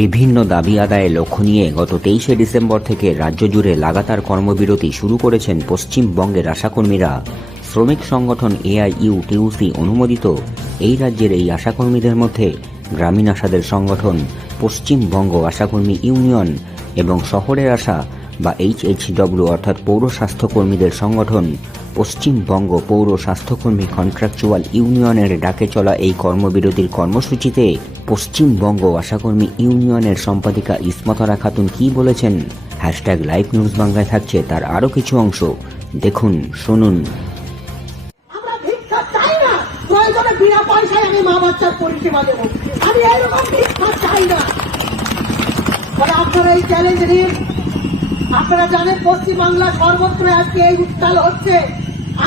বিভিন্ন দাবি আদায়ে লক্ষ্য নিয়ে গত 23শে ডিসেম্বর থেকে রাজ্য জুড়ে লাগাতার কর্মবিরতি শুরু করেছেন পশ্চিমবঙ্গের আশাকর্মীরা। শ্রমিক সংগঠন এআইইউটিউসি অনুমোদিত এই রাজ্যের এই আশাকর্মীদের মধ্যে গ্রামীণ আশাদের সংগঠন পশ্চিমবঙ্গ আশাকর্মী ইউনিয়ন এবং শহরের আশা বা HHW অর্থাৎ পৌর স্বাস্থ্যকর্মীদের সংগঠন পশ্চিমবঙ্গ পৌর স্বাস্থ্যকর্মী কন্ট্রাকচুয়াল ইউনিয়নের ডাকে চলা এই কর্মবিরতির কর্মসূচিতে পশ্চিমবঙ্গ আশাকর্মী ইউনিয়নের সম্পাদিকা ইসমতরা খাতুন কি বলেছেন, #লাইভ নিউজ বাংলায় থাকছে তার আরো কিছু অংশ। দেখুন, শুনুন। আমরা ভিক্ষা চাই না, প্রয়োজনে বিনা পয়সায় আমি মা বাচ্চার পরিষেবা দেব, আমি এরকম ভিক্ষা চাই না। আপনারা এই চ্যালেঞ্জ নিন। আপনারা জানেন পশ্চিমবাংলা সর্বত্র আজকে এই উত্তাল হচ্ছে।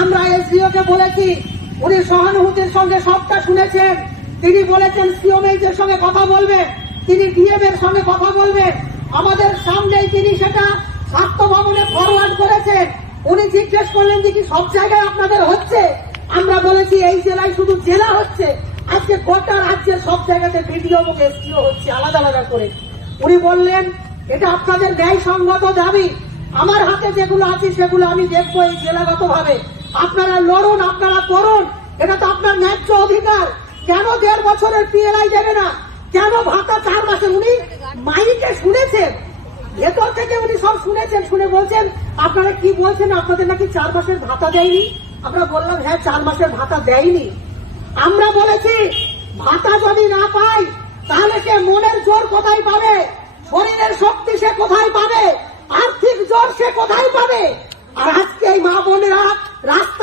আমরা এসডিওকে বলেছি, উনি সহানুভূতির সঙ্গে সবটা শুনেছেন। তিনি বলেছেন সিওমএইচের সঙ্গে কথা বলবে, তিনি ডিএম এর সঙ্গে কথা বলবে। আমাদের সামনেই তিনি সেটা স্বাস্থ্য ভবনে ফরওয়ার্ড করেছেন। উনি জিজ্ঞেস করলেন যে কি সব জায়গায় আপনাদের হচ্ছে? আমরা বলেছি এই জেলায় শুধু জেলা হচ্ছে, আজকে গোটা রাজ্যের সব জায়গাতে বিডিও এবং এসডিও হচ্ছে আলাদা আলাদা করে। উনি বললেন এটা আপনাদের ন্যায়সঙ্গত দাবি, আমার হাতে যেগুলো আছে সেগুলো আমি দেখবো এই জেলাগত ভাবে। আপনারা লড়ুন, আপনারা করুন, এটা তো আপনার ন্যায্য অধিকার। কেন 1.5 বছরের পিএলআই দেবে না? কেন ভাতা 4 মাসে? উনি মাইকে শুনেছেন, ভেতর থেকে উনি সব শুনেছেন, শুনে বলছেন আপনারা কি বলছেন, আপনাদের নাকি 4 মাসের ভাতা দেয়নি। আমরা বললাম হ্যাঁ 4 মাসের ভাতা দেয়নি। আমরা বলেছি ভাতা যদি না পাই তাহলে সে মনের জোর কোথায় পাবে, শরীরের শক্তি সে কোথায় পাবে, আর্থিক জোর সে কোথায় পাবে? আর আজকে এই মা বোনেরা রাস্তা